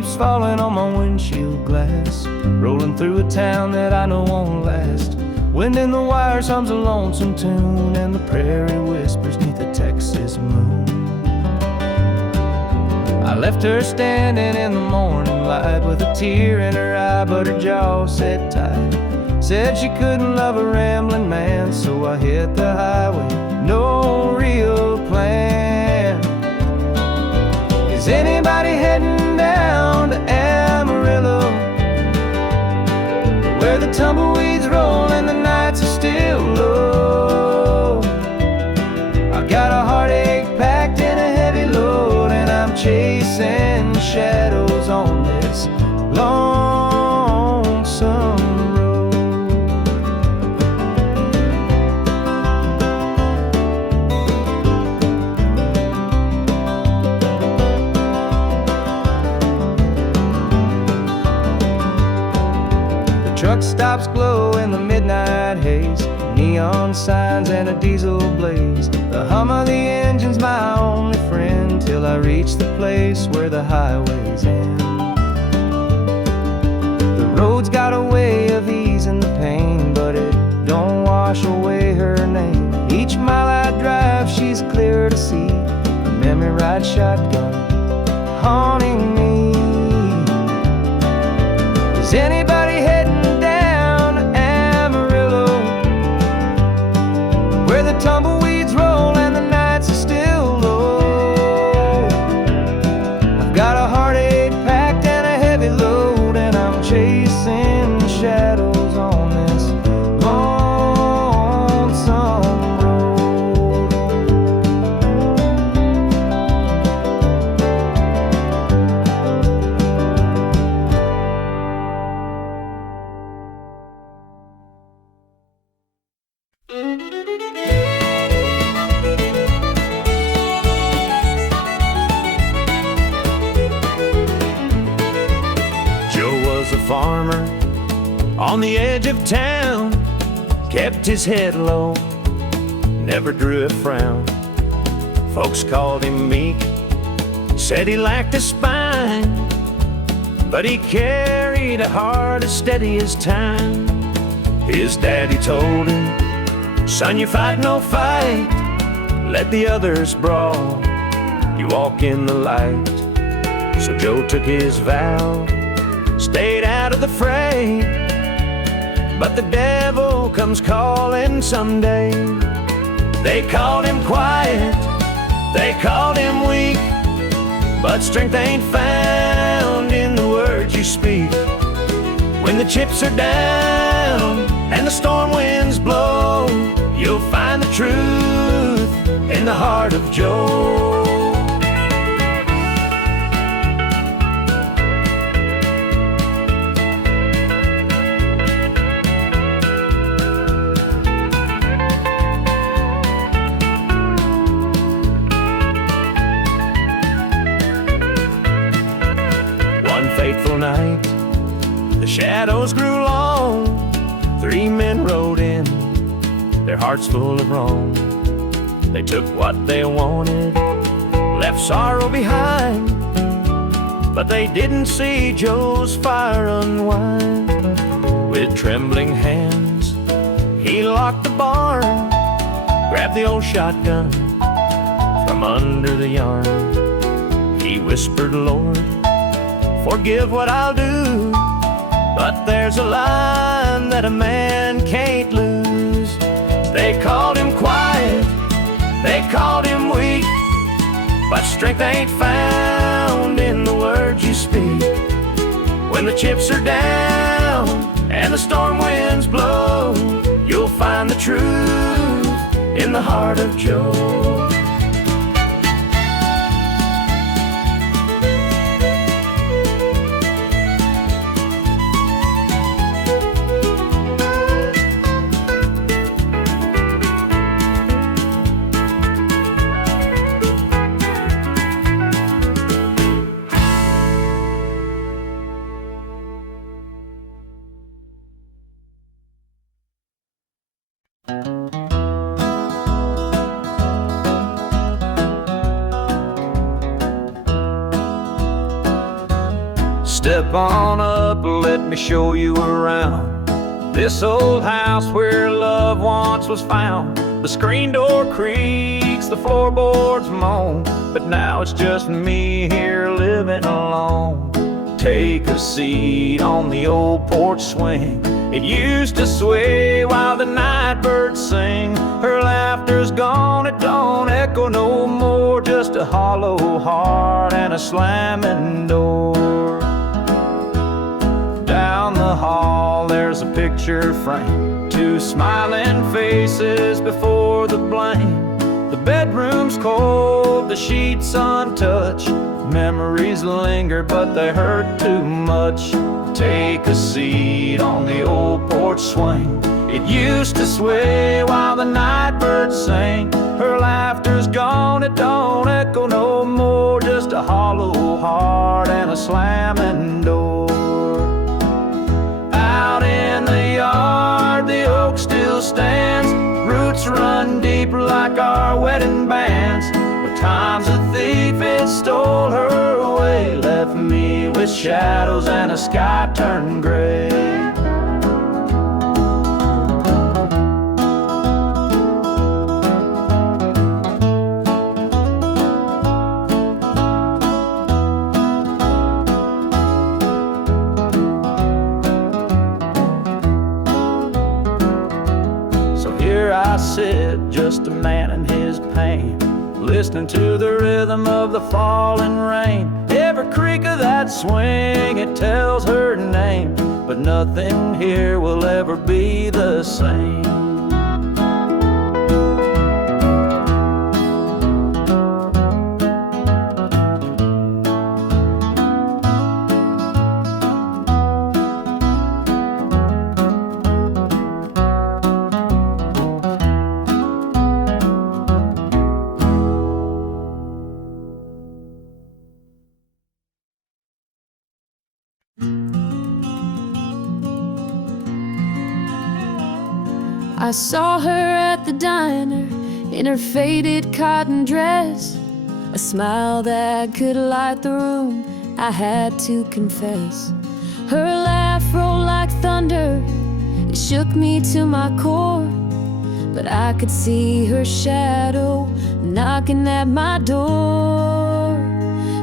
keeps falling on my windshield glass, rolling through a town that I know won't last. Wind in the wires hums a lonesome tune, and the prairie whispers neath the Texas moon. I left her standing in the morning light with a tear in her eye, but her jaw said tight. Said she couldn't love a rambling man, so I hit the highway, no real plan. Is anybody heading down to Amarillo, where the tumbleweeds roll and the nights are still low? I got a heartache packed in a heavy load, and I'm chasing shadows on this lonesome road. The truck stops glow in the midnight haze, neon signs and a diesel blaze. The hum of the engine's my only friend, till I reach the place where the highways end. The road's got a way of easing the pain, but it don't wash away her name. Each mile I drive, she's clear to see, a memory ride shotgun haunting me. Is anybody heading down to Amarillo, where the tumbleweeds roll and the nights are still low? I've got a heartache packed and a heavy load, and I'm chasing shadows on this lonesome road. Joe was a farmer on the edge of town, kept his head low, never drew a frown. Folks called him meek, said he lacked a spine, but he carried a heart as steady as time. His daddy told him, son, you fight no fight, let the others brawl, you walk in the light. So Joe took his vow, stayed out of the fray, but the devil comes calling someday. They called him quiet, they called him weak, but strength ain't found in the words you speak. When the chips are down and the storm winds blow, you'll find the truth in the heart of Joe. Fateful night, the shadows grew long. 3 men rode in, their hearts full of wrong. They took what they wanted, left sorrow behind, but they didn't see Joe's fire unwind. With trembling hands, he locked the barn, grabbed the old shotgun from under the yarn. He whispered, Lord, forgive what I'll do, but there's a line that a man can't lose. They called him quiet, they called him weak, but strength ain't found in the words you speak. When the chips are down and the storm winds blow, you'll find the truth in the heart of Joe. Step on up, let me show you around this old house where love once was found. The screen door creaks, the floorboards moan, but now it's just me here living alone. Take a seat on the old porch swing. It used to sway while the night birds sing. Her laughter's gone, it don't echo no more, just a hollow heart and a slamming door. Down the hall there's a picture frame, two smiling faces before the blame. The bedroom's cold, the sheets untouched. Memories linger, but they hurt too much. Take a seat on the old porch swing. It used to sway while the night birds sang. Her laughter's gone, it don't echo no more, just a hollow heart and a slamming door. Out in the yard, the oak still stands. Roots run deep like our wedding bands. But time's a thief, it stole her away, left me with shadows and a sky turned gray. I sit, just a man in his pain, listening to the rhythm of the falling rain. Every creak of that swing, it tells her name, but nothing here will ever be the same. I saw her at the diner in her faded cotton dress, a smile that could light the room, I had to confess. Her laugh rolled like thunder, it shook me to my core, but I could see her shadow knocking at my door.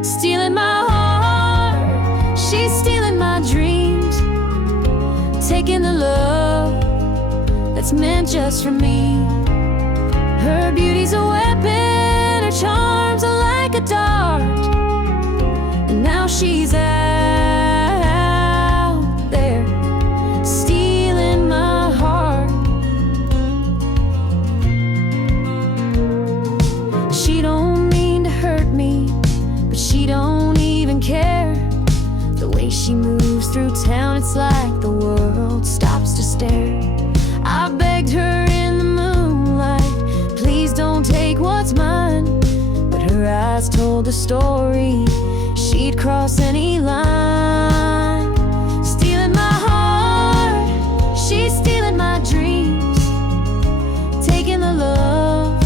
Stealing my heart, she's stealing my dreams, taking the love that's meant just for me. Her beauty's a weapon, her charms are like a dart, and now she's out there stealing my heart. She don't mean to hurt me, but she don't even care. The way she moves through town, it's like the world stops to stare. I begged her in the moonlight, please don't take what's mine, but her eyes told the story, she'd cross any line. Stealing my heart, she's stealing my dreams, taking the love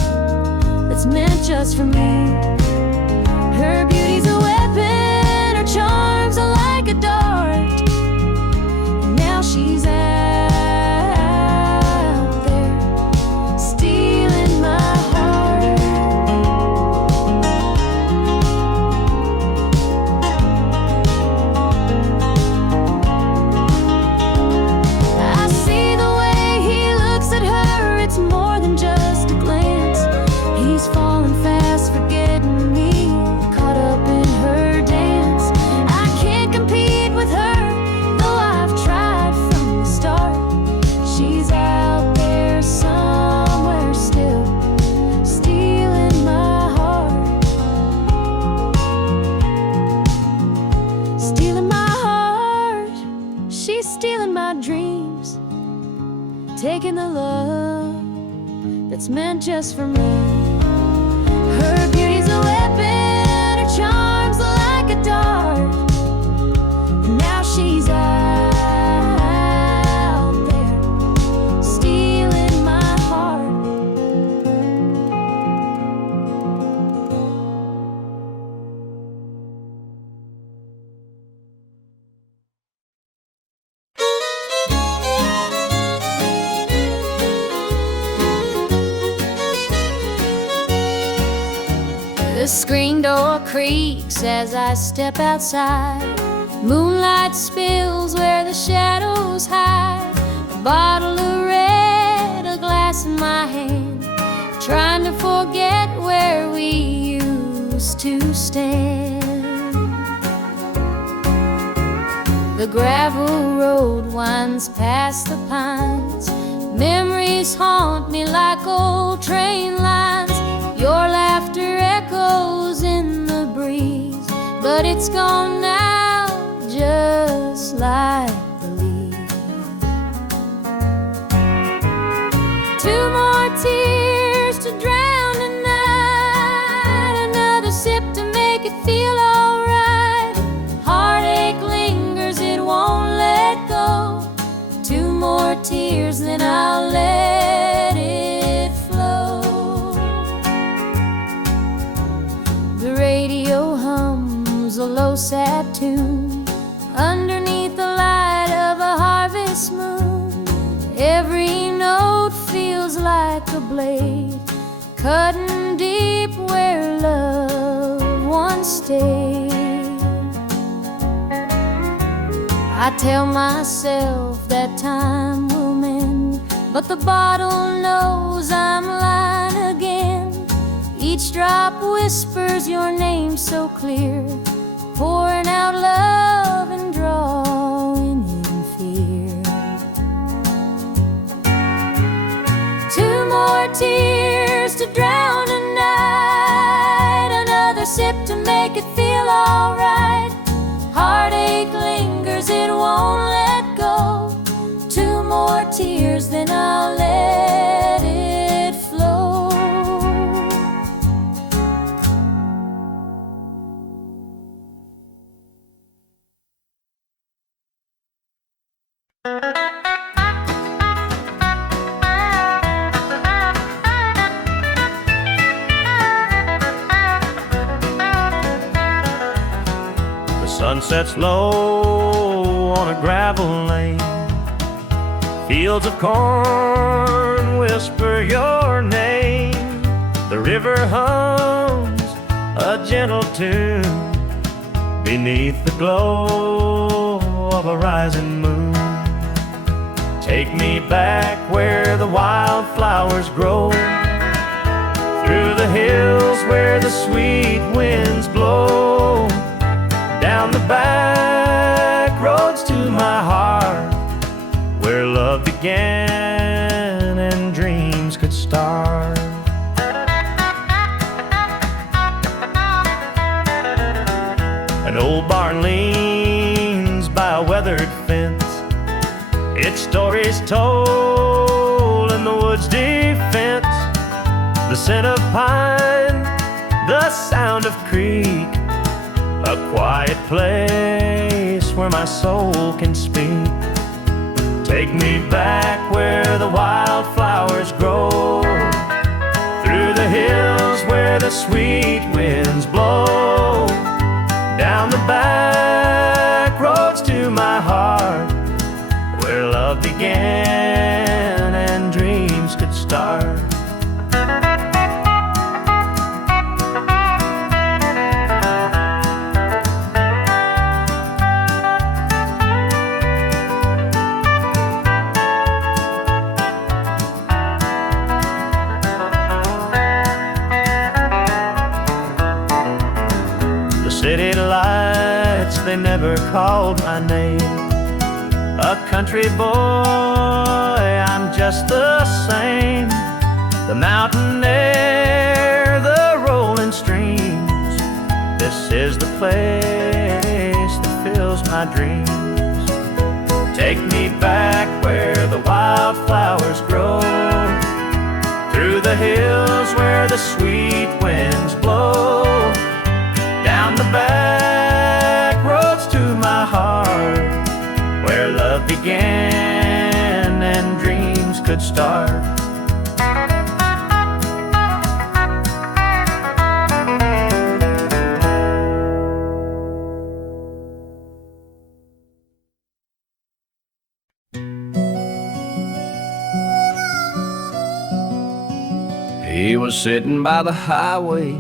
that's meant just for me. Her beauty's a weapon, her charms are like a dart, and now she's out taking the love that's meant just for me. Her beauty's a weapon, her charms are like a dart, and now she's out there stealing my heart. screen door creaks as I step outside. Moonlight spills where the shadows hide. A bottle of red, a glass in my hand, trying to forget where we used to stand. The gravel road winds past the pines. Memories haunt me like old train lines. Your laughter echoes in the breeze, but it's gone now, just like the leaves. Two more tears to drown the night, another sip to make it feel alright. Heartache lingers, it won't let go. Two more tears, then I'll let it flow. The radio hums a low sad tune underneath the light of a harvest moon. Every note feels like a blade cutting deep where love once stayed. I tell myself that time will mend, but the bottle knows I'm lying again. Each drop whispers your name so clear, pouring out love and drawing in fear. Two more tears to drown a night, another sip to make it feel alright. Heartache lingers, it won't let go. Two more tears, then I'll let it flow. The sun sets low on a gravel lane. Fields of corn whisper your name. The river hums a gentle tune beneath the glow of a rising moon. Take me back where the wildflowers grow, through the hills where the sweet winds blow, down the back roads to my heart, where love began and dreams could start. An old barn leans by a weathered fence, its stories told in the woods' defense. The scent of pine, the sound of creek, a quiet place where my soul can speak. Take me back where the wildflowers grow, through the hills where the sweet winds blow, down the back roads to my heart, where love began and dreams could start. City lights, they never called my name. A country boy, I'm just the same. The mountain air, the rolling streams, this is the place that fills my dreams. Take me back where the wildflowers grow, through the hills where the sweet winds blow, down the back roads to my heart, where love began and dreams could start. He was sitting by the highway,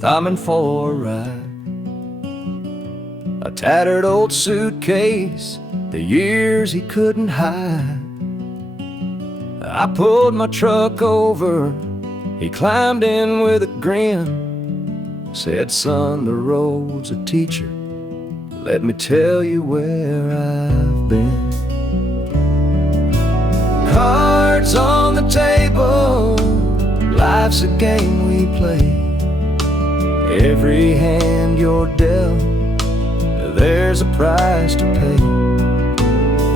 thumbing for a ride. A tattered old suitcase, the years he couldn't hide. I pulled my truck over, he climbed in with a grin. Said, son, the road's a teacher, let me tell you where I've been. Cards on the table, life's a game we play. Every hand you're dealt, there's a price to pay.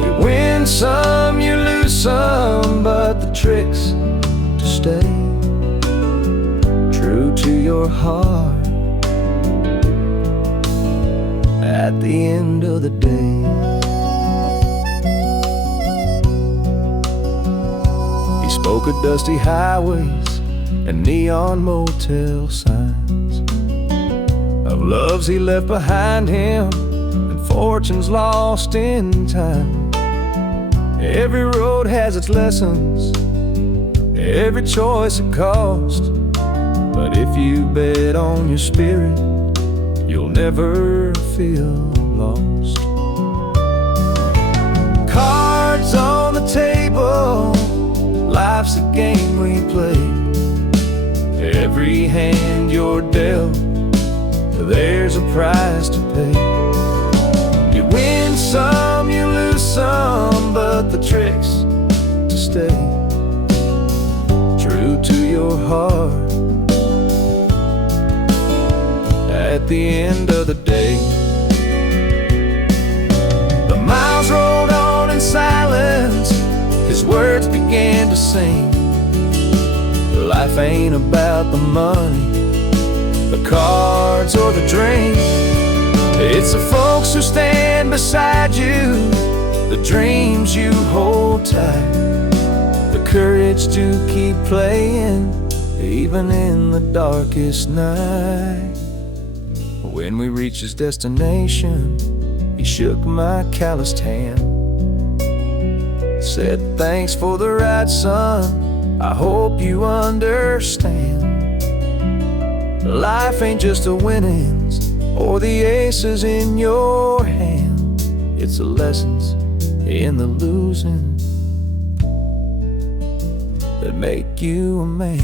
You win some, you lose some, but the trick's to stay true to your heart at the end of the day. He spoke of dusty highways and neon motel signs, of loves he left behind him and fortunes lost in time. Every road has its lessons, every choice a cost, but if you bet on your spirit, you'll never feel lost. Cards on the table, life's a game we play. Every hand you're dealt, there's a price to pay. You win some, you lose some, but the trick's to stay true to your heart at the end of the day. The miles rolled on in silence, his words began to sing. Life ain't about the money, the cards or the drink. It's the folks who stand beside you, the dreams you hold tight, the courage to keep playing even in the darkest night. When we reached his destination, he shook my calloused hand, said, thanks for the ride, son, I hope you understand. Life ain't just the winnings or the aces in your hand, it's the lessons in the losing that make you a man.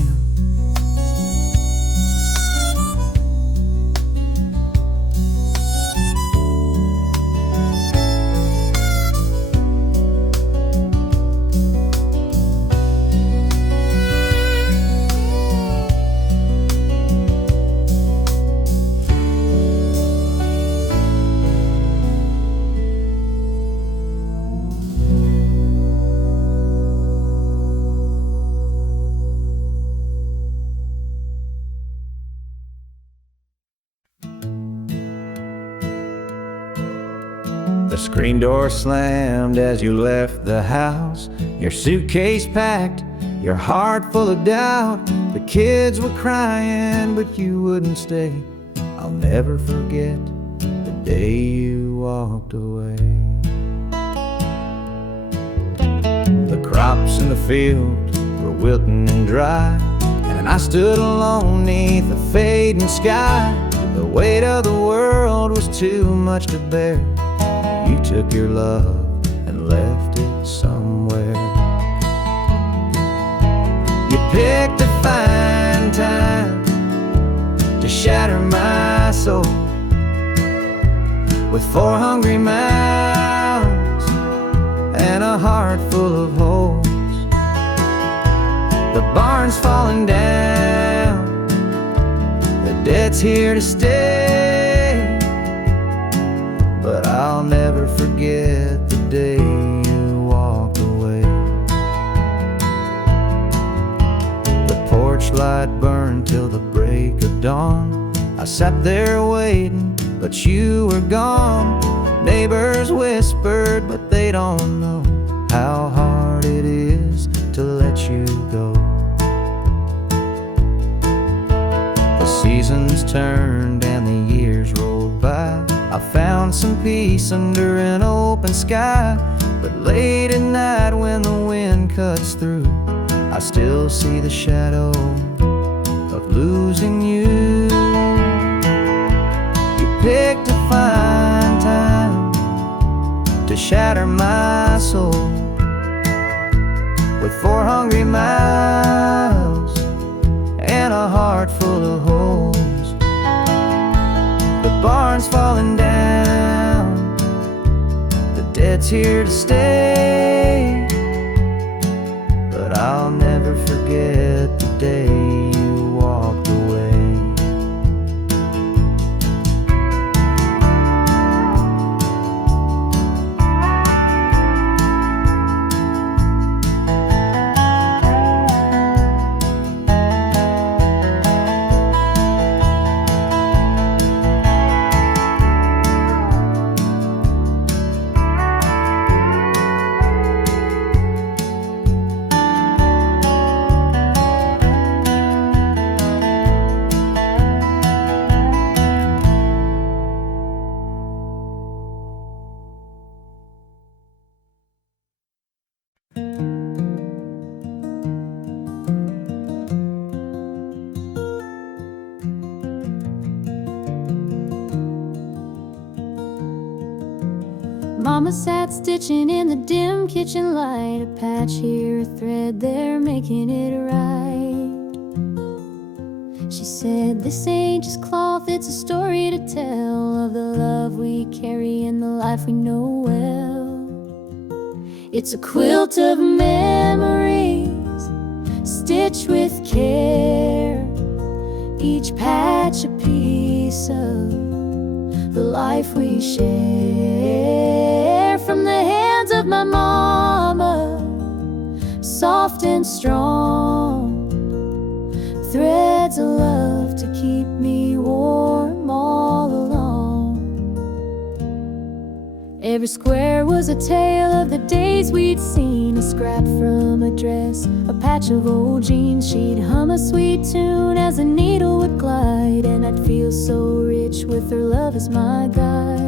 The screen door slammed as you left the house, your suitcase packed, your heart full of doubt. The kids were crying, but you wouldn't stay. I'll never forget the day you walked away. The crops in the field were wilting and dry, and I stood alone neath the fading sky. The weight of the world was too much to bear. You took your love and left it somewhere. You picked a fine time to shatter my soul with 4 hungry mouths and a heart full of holes. The barn's falling down, the debt's here to stay, but I'll never forget the day you walked away. The porch light burned till the break of dawn. I sat there waiting, but you were gone. Neighbors whispered, but they don't know how hard it is to let you go. The seasons turned and the years rolled by. I found some peace under an open sky, but late at night when the wind cuts through, I still see the shadow of losing you. pick to find time to shatter my soul with 4 hungry mouths and a heart full of holes. The barn's falling down, the dead's here to stay, but I'll never forget the day you walked away. Mama sat stitching in the dim kitchen light, a patch here, a thread there, making it right. She said, this ain't just cloth, it's a story to tell of the love we carry and the life we know well. It's a quilt of memories, stitched with care, each patch a piece of the life we share. From the hands of my mama, soft and strong, threads of love to keep me warm all along. Every square was a tale of the days we'd seen, a scrap from a dress, a patch of old jeans. She'd hum a sweet tune as the needle would glide, and I'd feel so rich with her love as my guide.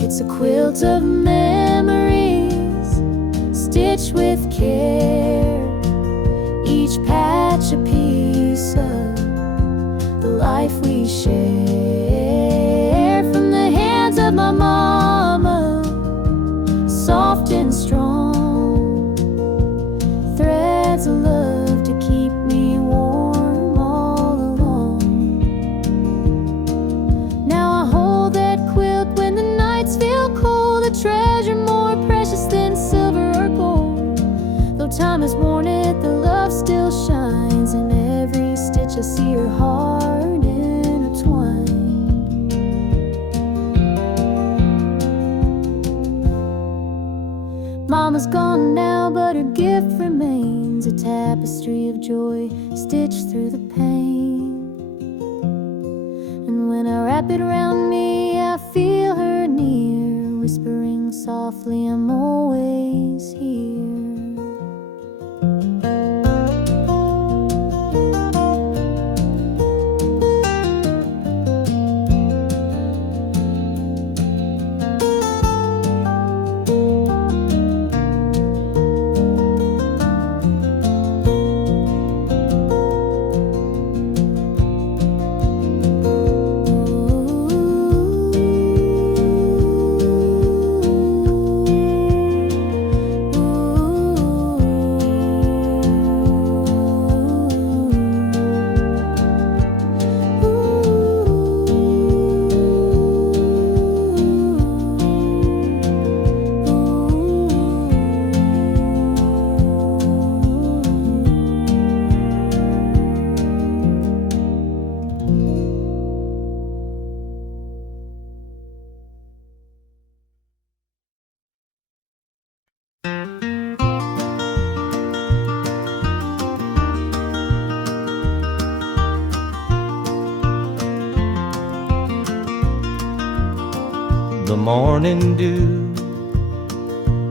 It's a quilt of memories, stitched with care, each patch a piece of the life we share. From the hands of my mama, soft and strong, threads of love to keep me warm all along. Now I hold that quilt when the nights feel cold, a treasure more precious than silver or gold. Though time has worn it, the love still shines. In every stitch I see her heart intertwined. Mama's gone now, but her gift remains, a tapestry of joy stitched through the pain. And when I wrap it around me, I feel her near, whispering softly, I'm always here. The morning dew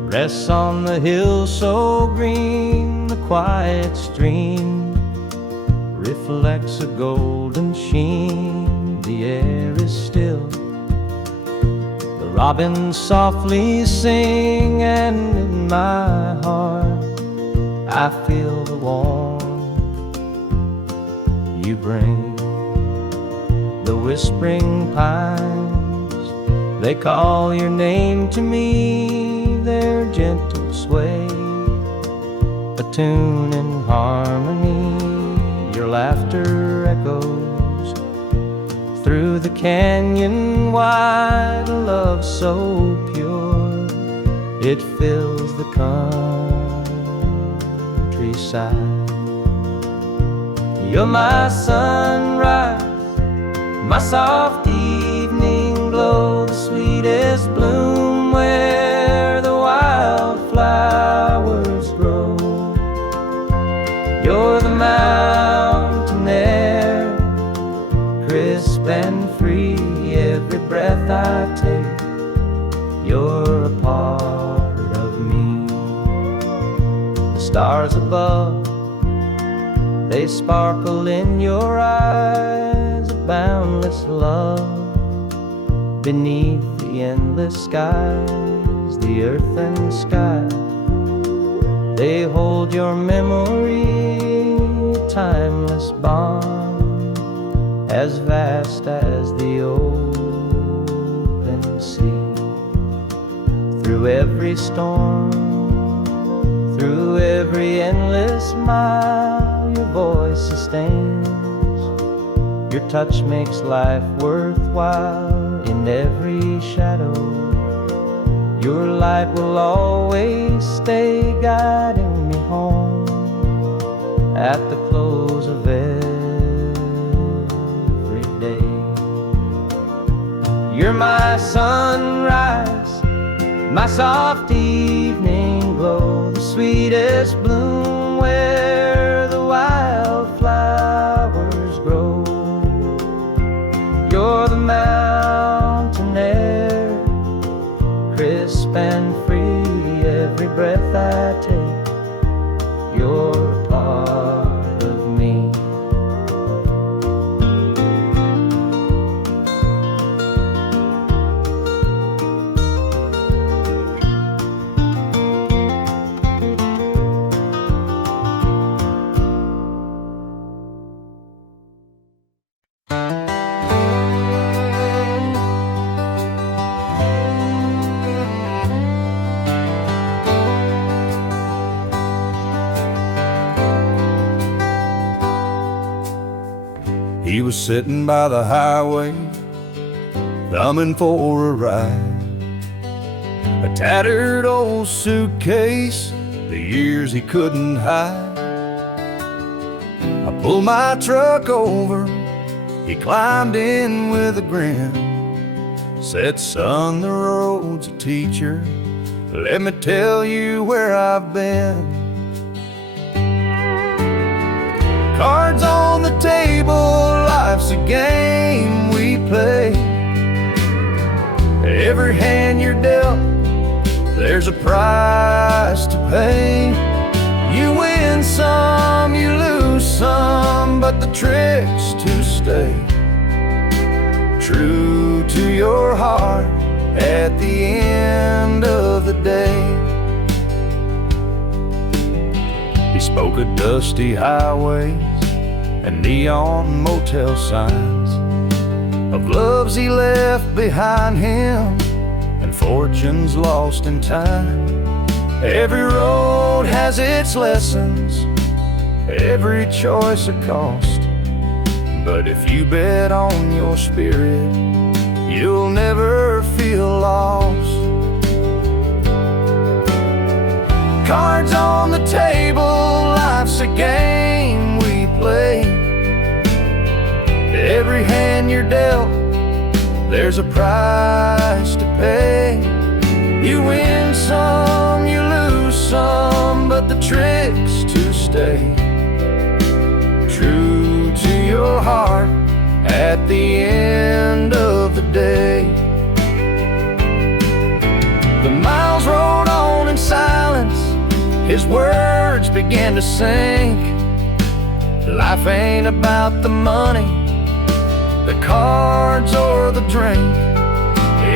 rests on the hill so green, the quiet stream reflects a golden sheen. The air is still, the robins softly sing, and in my heart I feel the warmth you bring. The the whispering pines. They call your name to me, their gentle sway, a tune in harmony. Your laughter echoes through the canyon wide, a love so pure it fills the countryside. You're my sunrise, my soft evening glow, the sweetest bloom where the wildflowers grow. You're the mountain air, crisp and free, every breath I take, you're a part of me. The stars above, they sparkle in your eyes, a boundless love beneath the endless skies. The earth and sky, they hold your memory, a timeless bond, as vast as the open sea. Through every storm, through every endless mile, your voice sustains, your touch makes life worthwhile. In every shadow, your light will always stay, guiding me home at the close of every day. You're my sunrise, my soft evening glow, the sweetest bloom where the wildflowers grow. You're the mountain air, crisp and free, every breath I take, you're a part of me. He was sitting by the highway, thumbing for a ride. A tattered old suitcase, the years he couldn't hide. I pulled my truck over, he climbed in with a grin. Said, son, the road's a teacher, let me tell you where I've been. Cards on the table, life's a game we play. Every hand you're dealt, there's a price to pay. You win some, you lose some, but the trick's to stay true to your heart at the end of the day. He spoke of dusty highways and neon motel signs, of loves he left behind him and fortunes lost in time. Every road has its lessons, every choice a cost, but if you bet on your spirit, you'll never feel lost. Cards on the table, life's a game we play. Every hand you're dealt, there's a price to pay. You win some, you lose some, but the trick's to stay true to your heart at the end of the day. The miles rolled on in silence, his words began to sink. Life ain't about the money, the cards or the drink.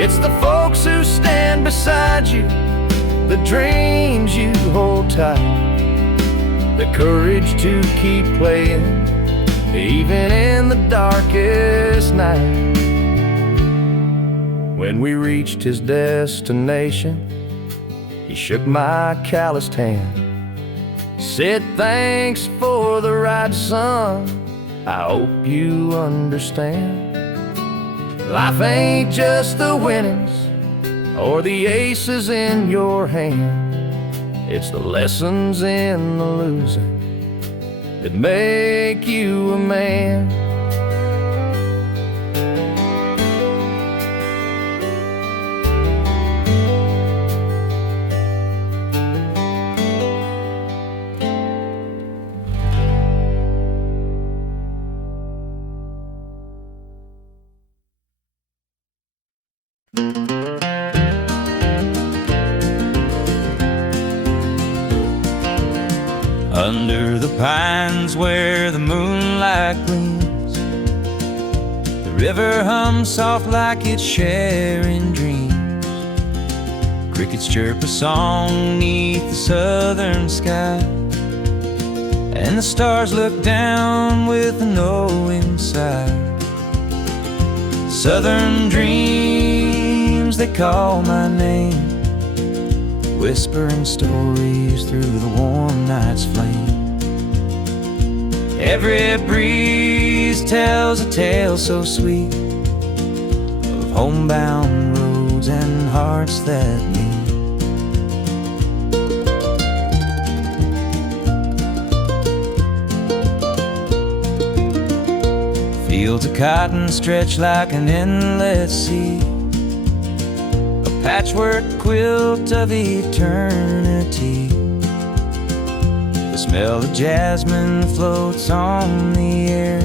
It's the folks who stand beside you, the dreams you hold tight, the courage to keep playing even in the darkest night. When we reached his destination, he shook my calloused hand, said, "Thanks for the ride, son, I hope you understand. Life ain't just the winnings or the aces in your hand. It's the lessons in the losing that make you a man." Under the pines where the moonlight gleams, the river hums soft like it's sharing dreams. Crickets chirp a song neath the southern sky, and the stars look down with a knowing sigh. Southern dreams, they call my name, whispering stories through the warm night's flame. Every breeze tells a tale so sweet of homebound roads and hearts that meet. Fields of cotton stretch like an endless sea, patchwork quilt of eternity. The smell of jasmine floats on the air,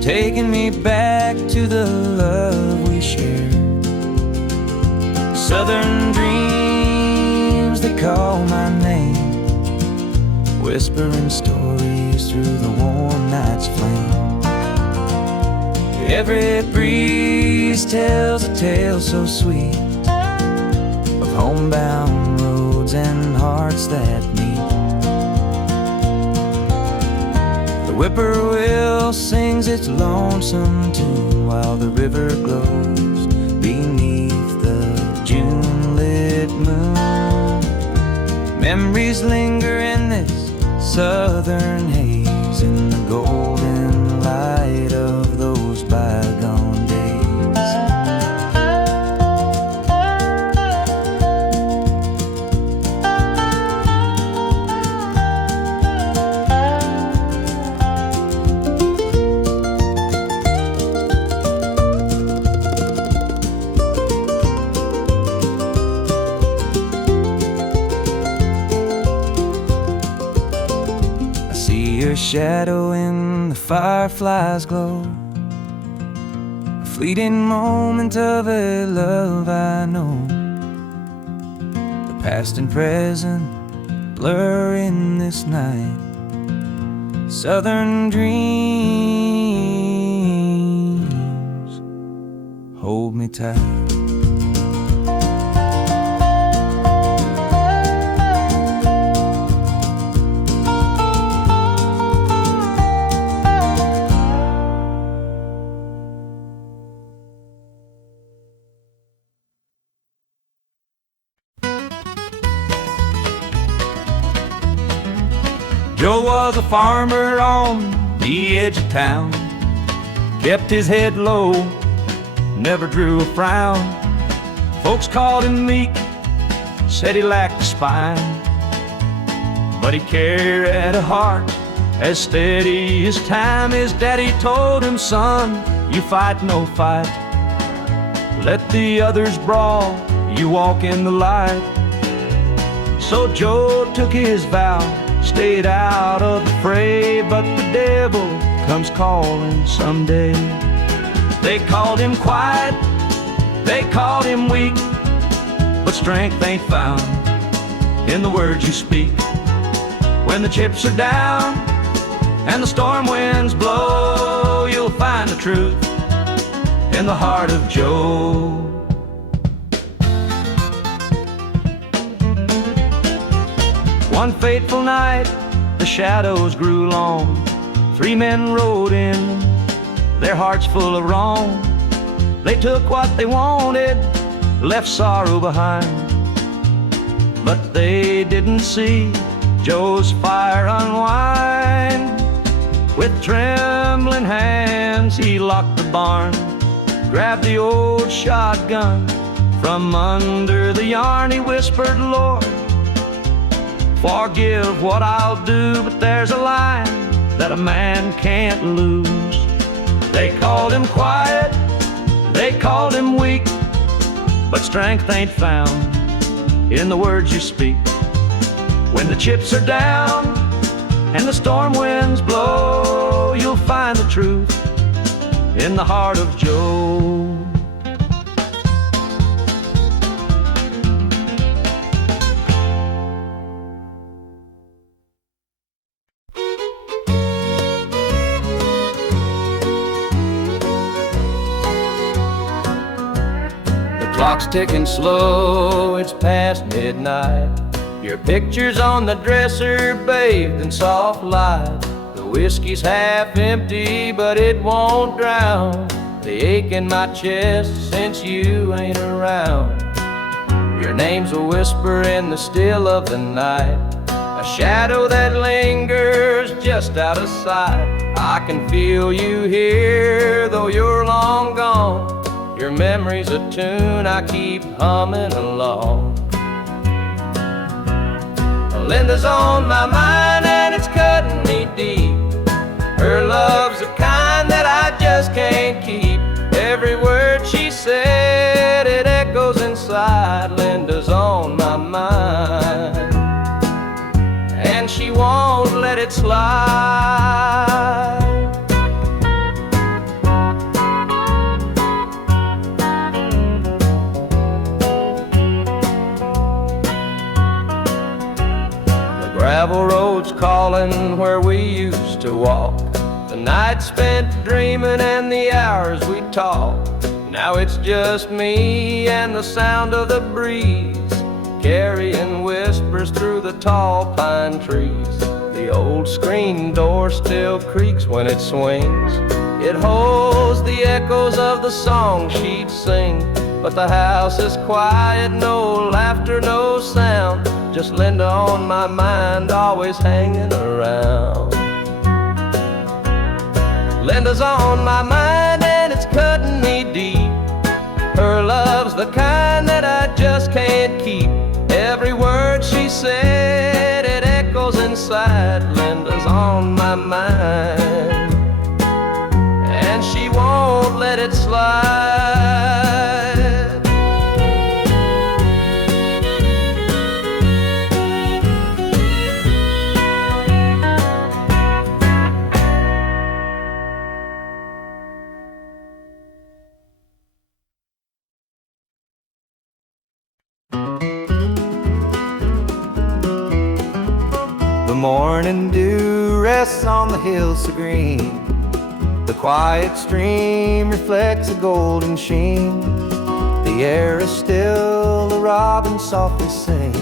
taking me back to the love we shared. Southern dreams, they call my name, whispering stories through the warm night's flame. Every breeze tells a tale so sweet of homebound roads and hearts that meet. The whippoorwill sings its lonesome tune while the river glows beneath the June-lit moon. Memories linger in this southern haze, in the golden light of those bygone days. I see your shadow in the firefly's glow, fleeting moment of a love I know. The past and present blur in this night. Southern dreams, hold me tight. Joe was a farmer on the edge of town, kept his head low, never drew a frown. Folks called him meek, said he lacked a spine, but he carried a heart as steady as time. His daddy told him, "Son, you fight no fight, let the others brawl, you walk in the light." So Joe took his vow, stayed out of the fray, but the devil comes calling someday. They called him quiet, they called him weak, but strength ain't found in the words you speak. When the chips are down and the storm winds blow, you'll find the truth in the heart of Joe. One fateful night, the shadows grew long, 3 men rode in, their hearts full of wrong. They took what they wanted, left sorrow behind. But they didn't see Joe's fire unwind. With trembling hands he locked the barn, grabbed the old shotgun from under the yarn. He whispered, Lord, forgive what I'll do, but there's a line that a man can't lose. They called him quiet, they called him weak, but strength ain't found in the words you speak. When the chips are down and the storm winds blow, you'll find the truth in the heart of Joe. Clock's ticking slow, it's past midnight. Your picture's on the dresser, bathed in soft light. The whiskey's half empty, but it won't drown the ache in my chest since you ain't around. Your name's a whisper in the still of the night, a shadow that lingers just out of sight. I can feel you here, though you're long gone. Your memory's a tune I keep humming along. Linda's on my mind and it's cutting me deep. Her love's the kind that I just can't keep. Every word she said, it echoes inside. Linda's on my mind and she won't let it slide. Gravel roads calling where we used to walk, the nights spent dreaming and the hours we talked. Now it's just me and the sound of the breeze, carrying whispers through the tall pine trees. The old screen door still creaks when it swings. It holds the echoes of the song she'd sing. But the house is quiet, no laughter, no sound. Just Linda on my mind, always hanging around. Linda's on my mind and it's cutting me deep. Her love's the kind that I just can't keep. Every word she said, it echoes inside. Linda's on my mind and she won't let it slide. The morning dew rests on the hills so green. The quiet stream reflects a golden sheen. The air is still, the robins softly sing,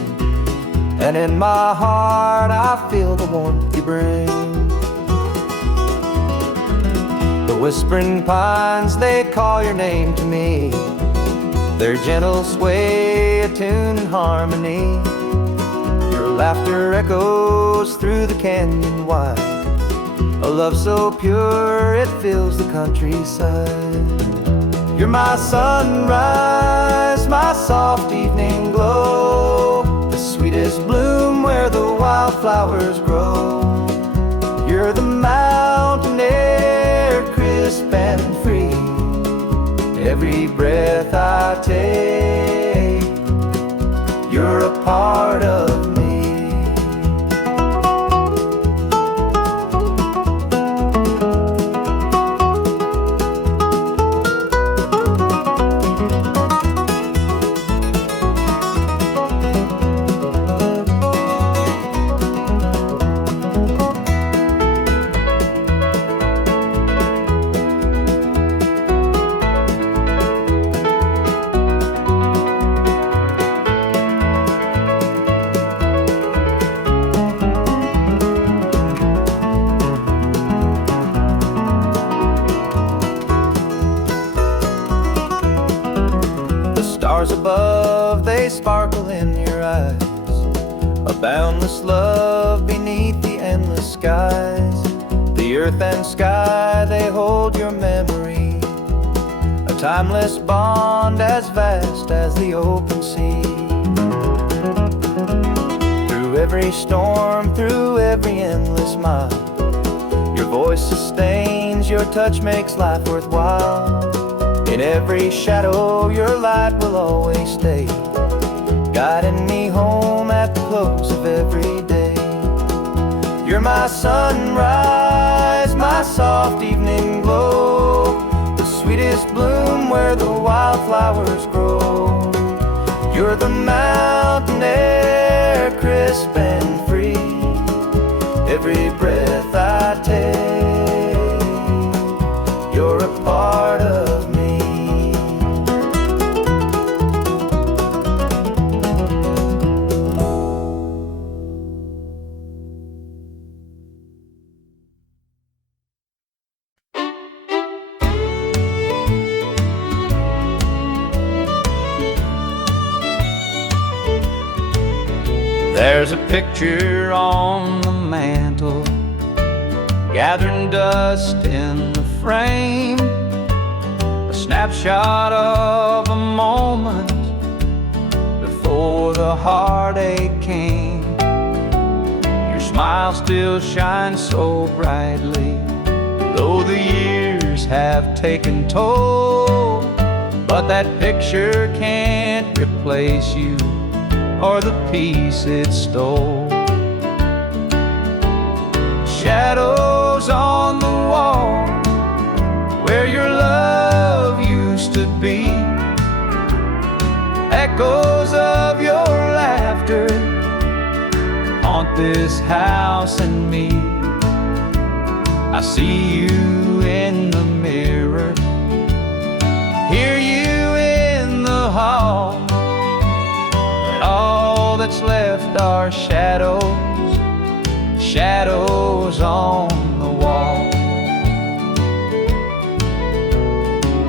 and in my heart I feel the warmth you bring. The whispering pines, they call your name to me. Their gentle sway, a tune in harmony. Your laughter echoes through the canyon wide, a love so pure it fills the countryside. You're my sunrise, my soft evening glow, the sweetest bloom where the wildflowers grow. You're the mountain air, crisp and free. Every breath I take, you're a part of me. sparkle in your eyes, a boundless love beneath the endless skies. The earth and sky, they hold your memory, a timeless bond as vast as the open sea. Through every storm, through every endless mile, your voice sustains, your touch makes life worthwhile. In every shadow, your light will always stay, guiding me home at the close of every day. You're my sunrise, my soft evening glow, the sweetest bloom where the wildflowers grow. You're the mountain air, crisp and free, every breath I take, you're a part of me. There's a picture on the mantle, gathering dust in the frame, a snapshot of a moment before the heartache came. Your smile still shines so brightly, though the years have taken toll, but that picture can't replace you or the peace it stole. Shadows on the wall where your love used to be, echoes of your laughter haunt this house and me. I see you in the mirror, hear you in the hall, but all that's left are shadows, shadows on the wall.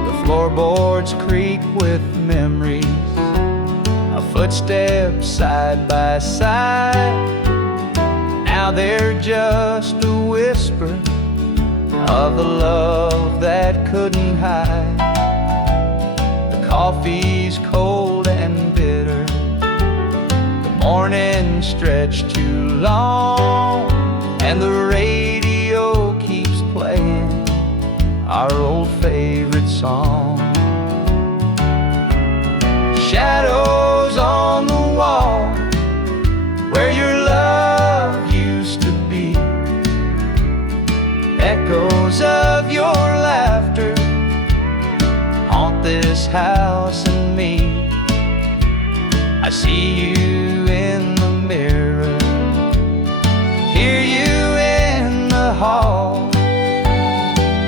The floorboards creak with memories, a footstep side by side. Now they're just a whisper of the love that couldn't hide. The coffee's cold and bitter, the morning stretched too long, and the radio keeps playing our old favorite song. Shadows on the wall where your love used to be, echoes of your laughter haunt this house and me. I see you in the mirror, hear you in the hall,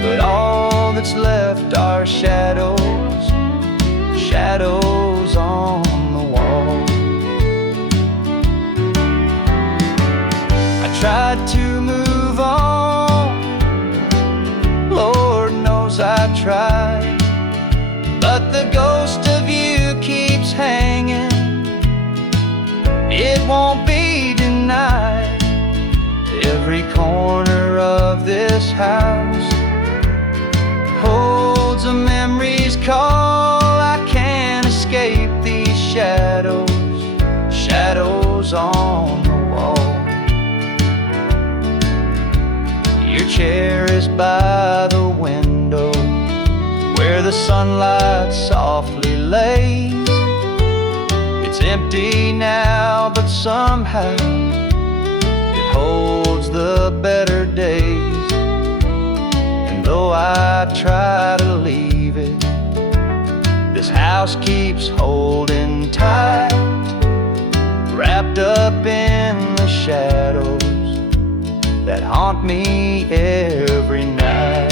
but all that's left are shadows, shadows on the wall. I tried to move on, Lord knows I tried, but the ghost of you keeps hanging. It won't be denied. Every corner of this house holds a memory's call. I can't escape these shadows, shadows on the wall. Your chair is by the window where the sunlight softly lays. It's empty now, but somehow it holds the better days. And though I try to leave it, this house keeps holding tight, wrapped up in the shadows that haunt me every night.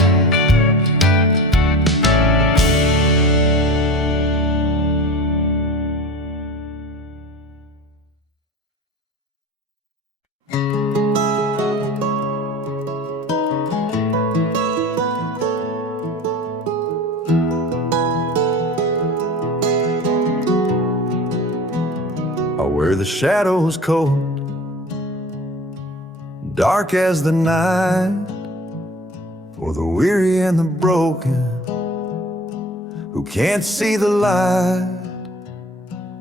are where the shadows cold, dark as the night, for the weary and the broken who can't see the light,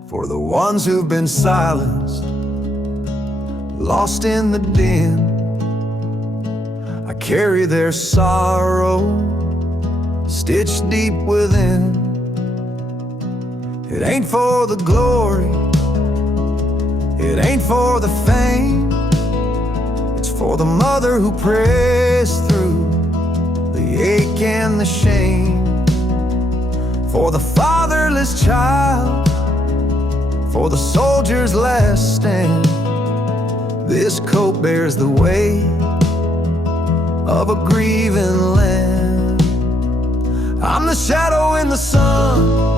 for the ones who've been silenced, lost in the din. I carry their sorrow stitched deep within. It ain't for the glory, it ain't for the fame, it's for the mother who prays through the ache and the shame, for the fatherless child, for the soldier's last stand. This coat bears the weight of a grieving land. I'm the shadow in the sun,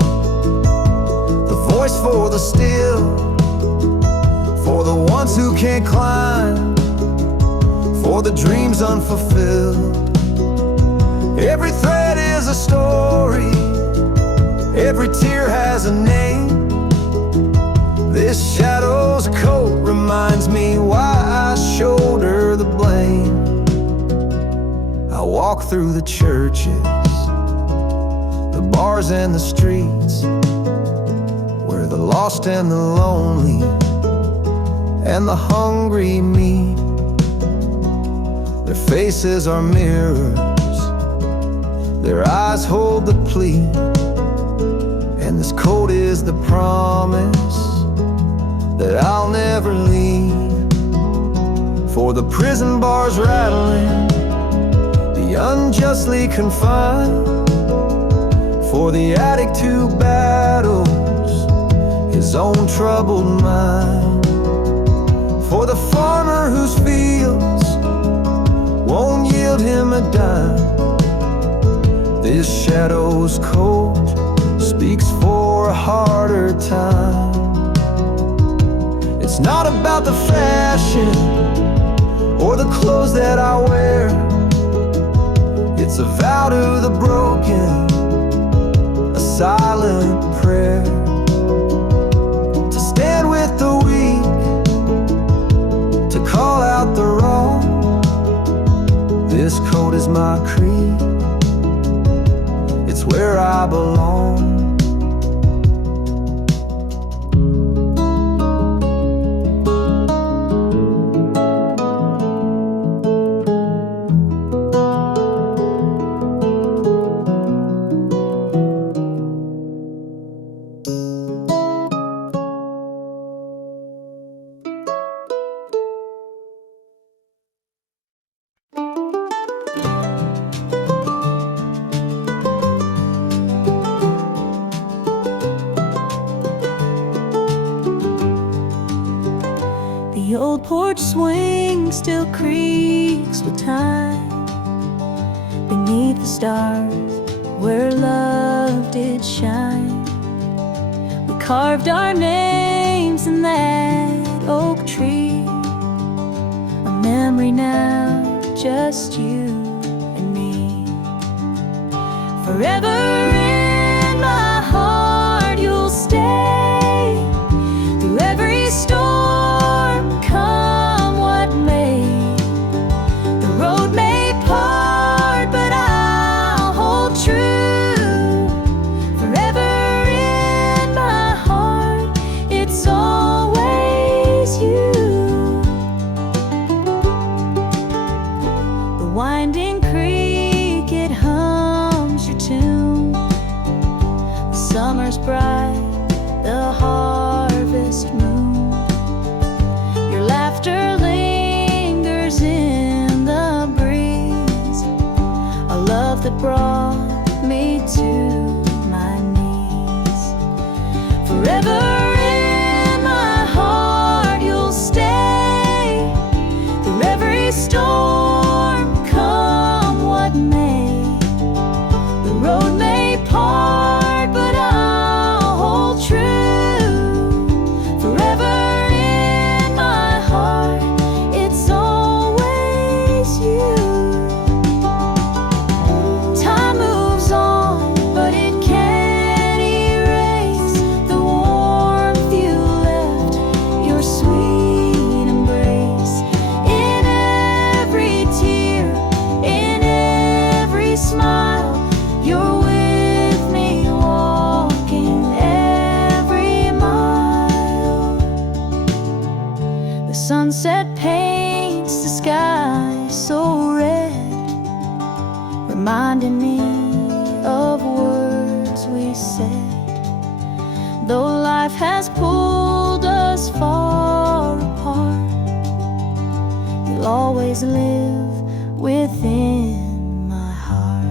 the voice for the still, for the ones who can't climb, for the dreams unfulfilled. Every thread is a story, every tear has a name. This shadow's coat reminds me why I shoulder the blame. I walk through the churches, the bars and the streets, where the lost and the lonely and the hungry meet. Their faces are mirrors, their eyes hold the plea, and this coat is the promise that I'll never leave. For the prison bars rattling, the unjustly confined, for the addict who battles his own troubled mind, for the farmer whose fields won't yield him a dime. This shadow's coat speaks for a harder time. It's not about the fashion or the clothes that I wear. It's a vow to the broken, a silent prayer, to stand with the weak, to call out the wrong. This coat is my creed, it's where I belong. The old porch swing still creaks with time beneath the stars where love did shine. We carved our names in that oak tree, a memory now, just you and me. Forever in my heart you'll stay, through every storm. Bright, the harvest moon. Your laughter lingers in the breeze, a love that brought me to my knees. Forever in my heart you'll stay, through every storm, come what may. The road may part, but Time moves on, but it can't erase the warmth The sunset paints the sky so red, reminding me of words we said. Though life has pulled us far apart, you'll always live within my heart.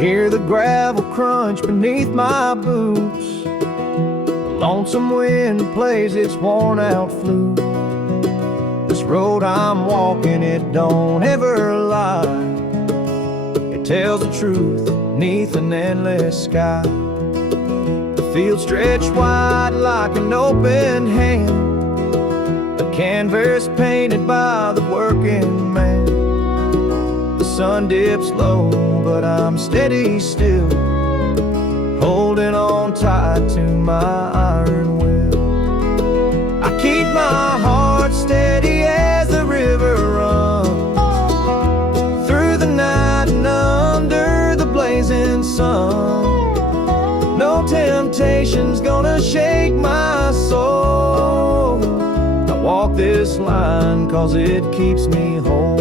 Hear the gravel crunch beneath my boots. The lonesome wind plays its worn-out flute. This road I'm walking, it don't ever lie. It tells the truth beneath an endless sky. The field stretched wide like an open hand, a canvas painted by the working man. The sun dips low, but I'm steady still, holding on tight to my iron will. I keep my heart steady as the river runs through the night and under the blazing sun. No temptation's gonna shake my soul. I walk this line 'cause it keeps me whole.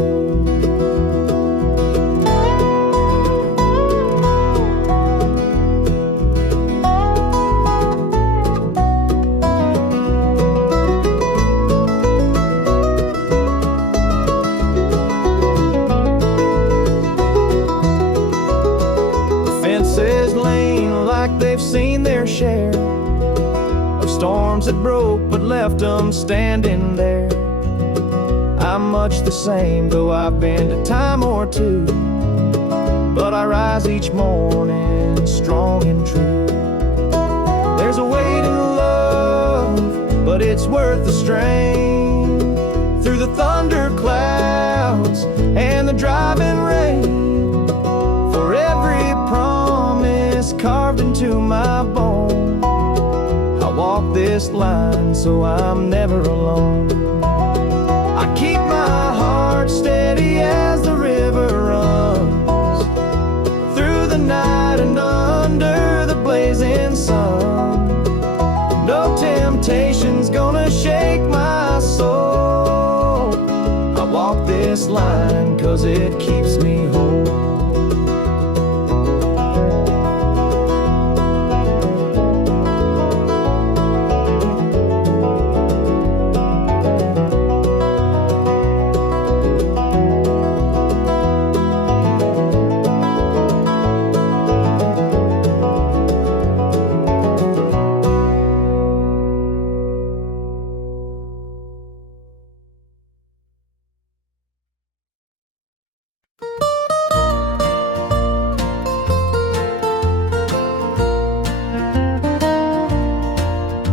Seen their share of storms that broke but left them standing there. I'm much the same, though I've been a time or two, but I rise each morning strong and true. There's a weight in love, but it's worth the strain. Through the thunder clouds and the driving rain, for every promise carved into my bone, I walk this line so I'm never alone. I keep my heart steady as the river runs through the night and under the blazing sun. No temptation's gonna shake my soul. I walk this line 'cause it keeps me whole.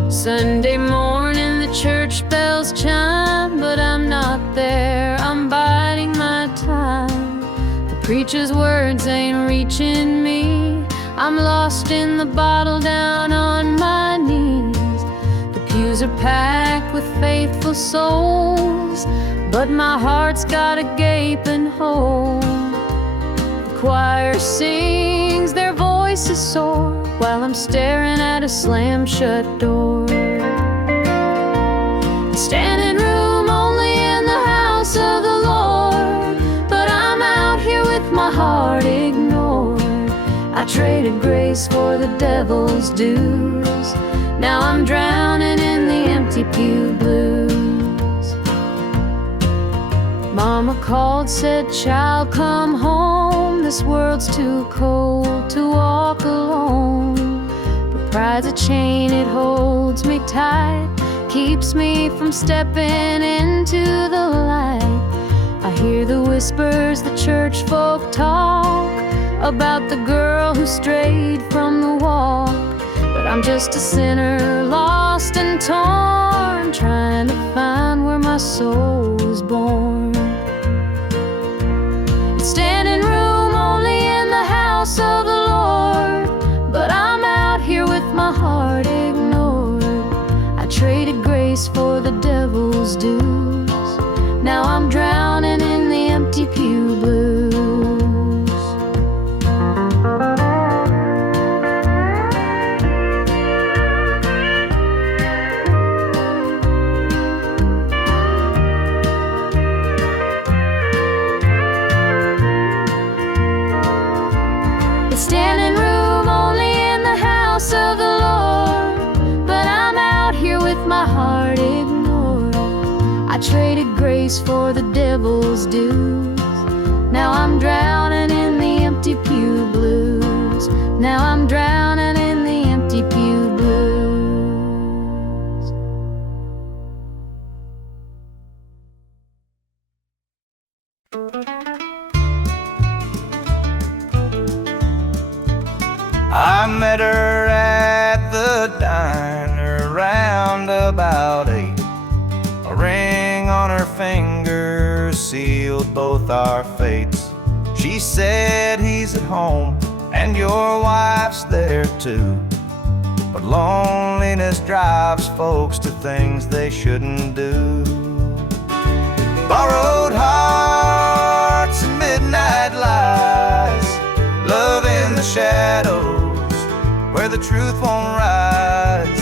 Sunday morning the church bells chime, but I'm not there, I'm biding my time. The preacher's words ain't reaching me, I'm lost in the bottle down on my knees. The pews are packed with faithful souls, but my heart's got a gaping hole. The choir sings, their voices soar, while I'm staring at a slam-shut door. Standing room only in the house of the Lord, but I'm out here with my heart ignored. I traded grace for the devil's dues, now I'm drowning in the empty pew blues. Mama called, said, child, come home, this world's too cold to walk alone. But pride's a chain, it holds me tight, keeps me from stepping into the light. I hear the whispers the church folk talk about the girl who strayed from the walk. But I'm just a sinner, lost and torn, trying to find where my soul was born. It's standing room only in the house of the Lord, but I'm out here with my heart ignored. I traded grace for the devil's dues. Now I'm drowning in the empty pew blues. It's standing room only in the house of the Lord, but I'm out here with my heart ignored. I traded grace for the devil's dues. Now I'm drowning in the empty pew blues. Now I'm drowning in the empty pew blues. I met her at the diner round about 8. A ring on her finger sealed both our fates. She said he's at home and your wife's there too, but loneliness drives folks to things they shouldn't do. Borrowed hearts and midnight lies, love in the shadows where the truth won't rise.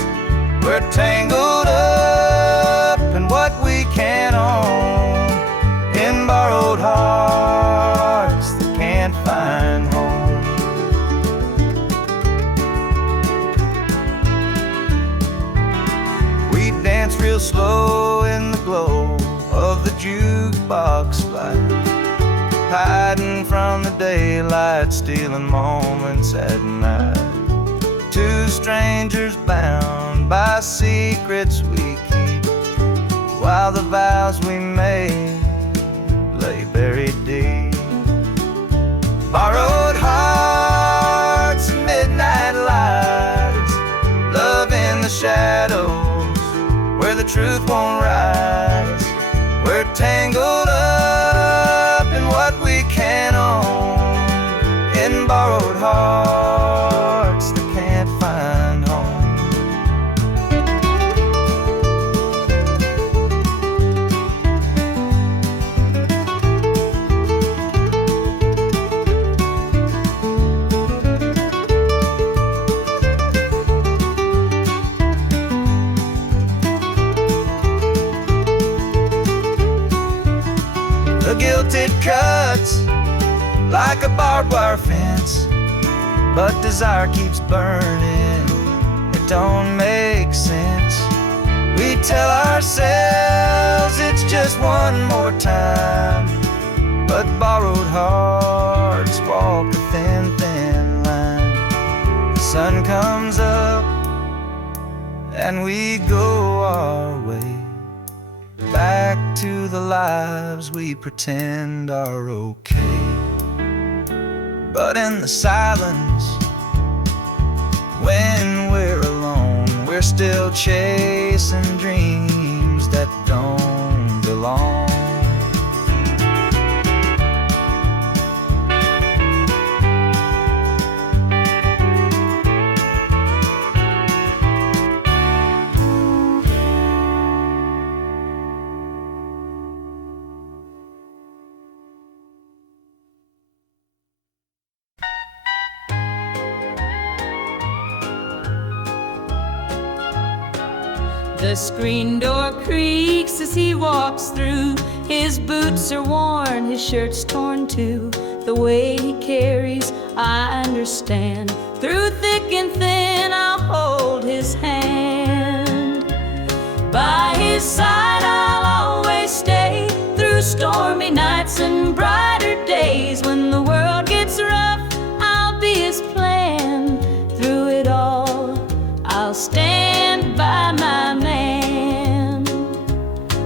We're tangled up in what we can't own, in borrowed hearts that can't find home. We dance real slow in the glow of the jukebox light, hiding from the daylight, stealing moments at night. Two strangers bound by secrets we keep, while the vows we made lay buried deep. Borrowed hearts and midnight lights, love in the shadows where the truth won't rise. We're tangled up in what we can't own, in borrowed hearts that can't find home. The guilt it cuts like a barbed wire fence, but desire keeps burning. It don't make sense. We tell ourselves it's just one more time, but borrowed hearts walk a thin, thin line. The sun comes up and we go our way, back to the lives we pretend are okay. But in the silence, when we're alone, we're still chasing dreams that don't belong. The screen door creaks as he walks through. His boots are worn, his shirt's torn too. The way he carries, I understand. Through thick and thin, I'll hold his hand. By his side, I'll always stay, through stormy nights and brighter days. When the world gets rough, I'll be his plan. Through it all, I'll stand by my man.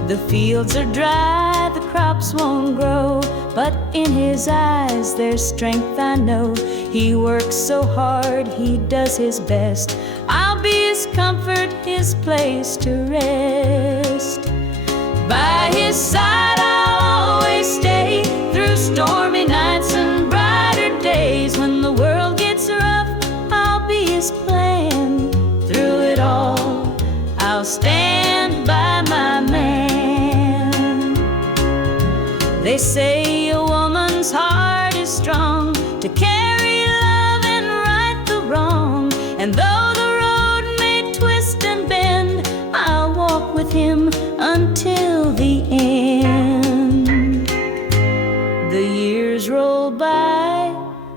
The fields are dry, the crops won't grow, but in his eyes there's strength, I know. He works so hard, he does his best. I'll be his comfort, his place to rest. By his side I'll always stay, through stormy nights and brighter days. When the world gets rough, I'll be his plan. Through it all, I'll stand by my man. They say a woman's heart is strong to carry love and right the wrong. And though the road may twist and bend, I'll walk with him until the end. The years roll by,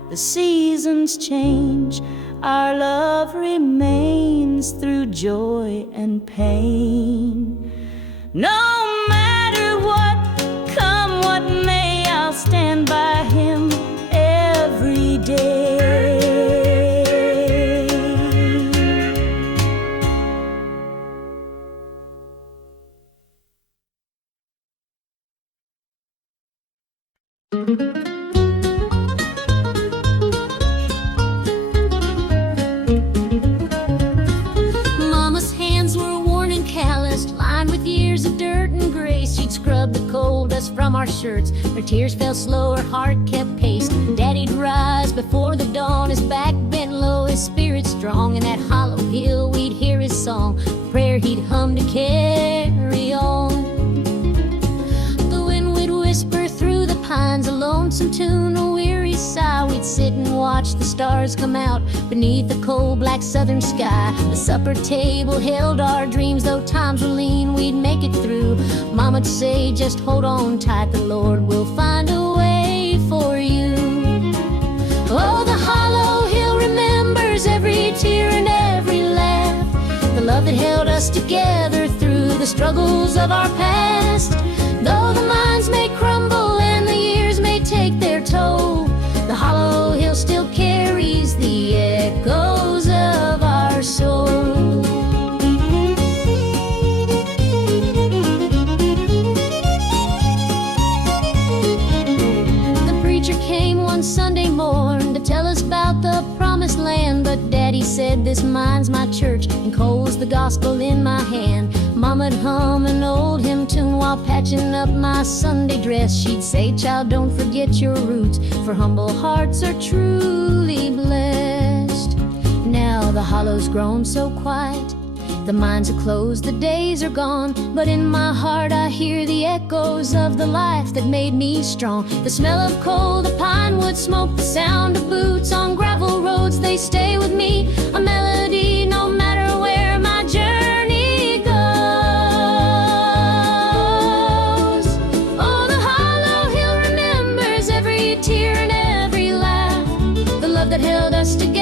the seasons change, our love remains through joy and pain. No matter what, come what may, I'll stand by him every day. Mama's hands were worn and calloused, lined with years of dirt and grace. She'd scrub the coal dust from our shirts. Her tears fell slow, her heart kept pace. Daddy'd rise before the dawn, his back bent low, his spirit strong. In that hollow hill we'd hear his song, prayer he'd hum to carry on. The wind would whisper through the pines, a lonesome tune, a weary sigh. We'd sit and watch the stars come out beneath the cold black southern sky. The supper table held our dreams, though times were lean, we'd make it through. Mama'd say, just hold on tight, the Lord will find a way for you. Oh, the hollow hill remembers every tear and every laugh, the love that held us together through the struggles of our past. Though the minds may crumble and the years may take their toll, the hollow hill still carries the echoes of our soul. The preacher came one Sunday morn to tell us about the promised land, but Daddy said, this mine's my church, and coal's the gospel in my hand. Mama'd hum an old hymn tune while patching up my Sunday dress. She'd say, child, don't forget your roots, for humble hearts are truly blessed. Now the hollow's grown so quiet, the mines are closed, the days are gone, but in my heart I hear the echoes of the life that made me strong. The smell of coal, the pine wood smoke, the sound of boots on gravel roads, they stay with me, a melody no matter where my journey goes. Oh, the hollow hill remembers every tear and every laugh, the love that held us together